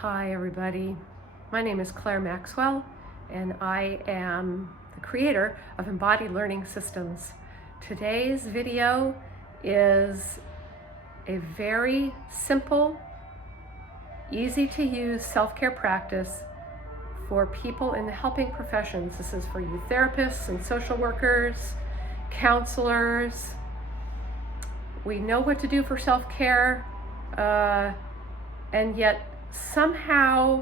Hi everybody, my name is Claire Maxwell and I am the creator of Embodied Learning Systems. Today's video is a very simple, easy to use self-care practice for people in the helping professions. This is for you therapists and social workers, counselors. We know what to do for self-care, and yet somehow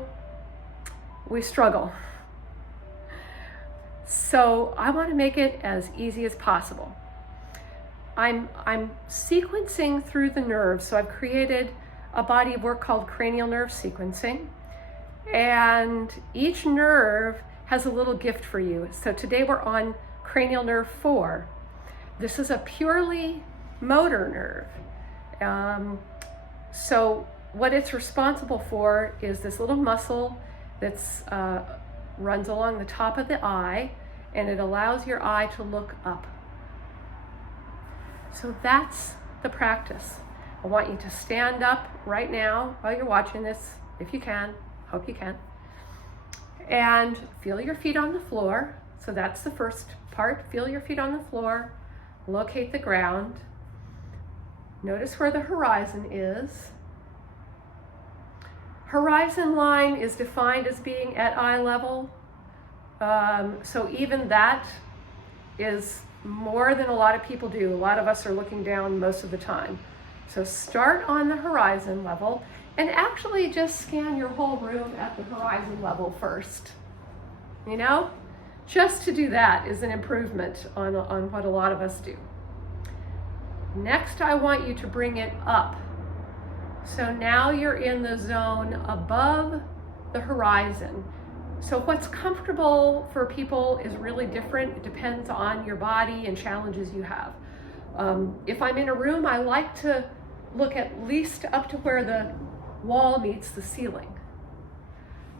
we struggle. So I want to make it as easy as possible. I'm sequencing through the nerves, so I've created a body of work called cranial nerve sequencing, and each nerve has a little gift for you. So today we're on cranial nerve 4. This is a purely motor nerve. So what it's responsible for is this little muscle that's runs along the top of the eye, and it allows your eye to look up. So that's the practice. I want you to stand up right now while you're watching this, if you can, hope you can, and feel your feet on the floor. So that's the first part. Feel your feet on the floor, locate the ground, notice where the horizon is. Horizon line is defined as being at eye level. So even that is more than a lot of people do. A lot of us are looking down most of the time. So start on the horizon level and actually just scan your whole room at the horizon level first. You know, just to do that is an improvement on what a lot of us do. Next, I want you to bring it up. So now you're in the zone above the horizon. So what's comfortable for people is really different. It depends on your body and challenges you have. If I'm in a room, I like to look at least up to where the wall meets the ceiling.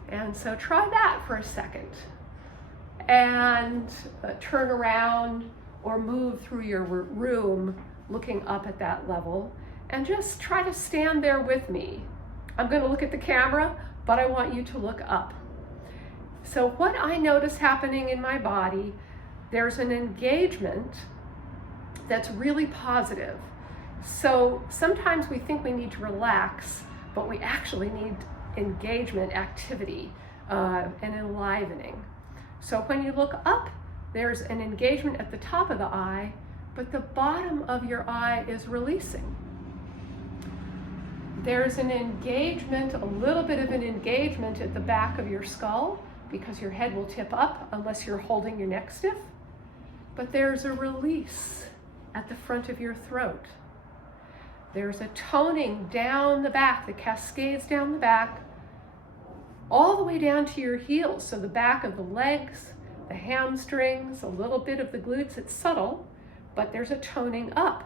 And so try that for a second. And turn around or move through your room looking up at that level. And just try to stand there with me. I'm going to look at the camera, but I want you to look up. So what I notice happening in my body, there's an engagement that's really positive. So sometimes we think we need to relax, but we actually need engagement, activity, and enlivening. So when you look up, there's an engagement at the top of the eye, but the bottom of your eye is releasing. There's an engagement, a little bit of an engagement at the back of your skull because your head will tip up unless you're holding your neck stiff. But there's a release at the front of your throat. There's a toning down the back that cascades down the back all the way down to your heels. So the back of the legs, the hamstrings, a little bit of the glutes. It's subtle, but there's a toning up.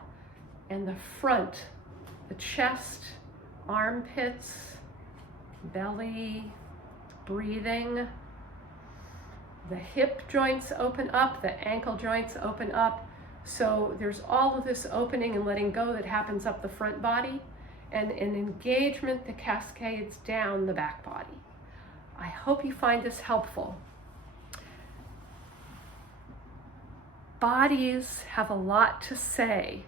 And the front, the chest, armpits, belly, breathing. The hip joints open up, the ankle joints open up. So there's all of this opening and letting go that happens up the front body, and an engagement that cascades down the back body. I hope you find this helpful. Bodies have a lot to say,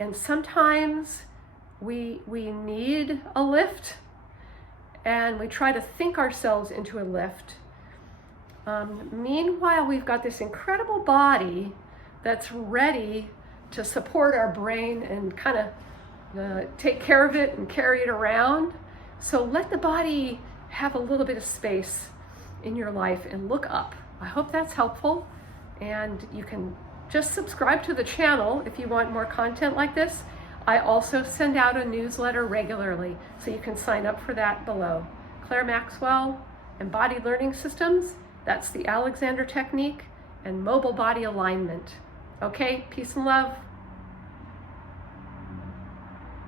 and sometimes we need a lift, and we try to think ourselves into a lift. Meanwhile, we've got this incredible body that's ready to support our brain and kind of take care of it and carry it around. So let the body have a little bit of space in your life and look up. I hope that's helpful, and you can just subscribe to the channel if you want more content like this. I also send out a newsletter regularly, so you can sign up for that below. Claire Maxwell, Embodied Learning Systems, that's the Alexander technique, and mobile body alignment. Okay, peace and love.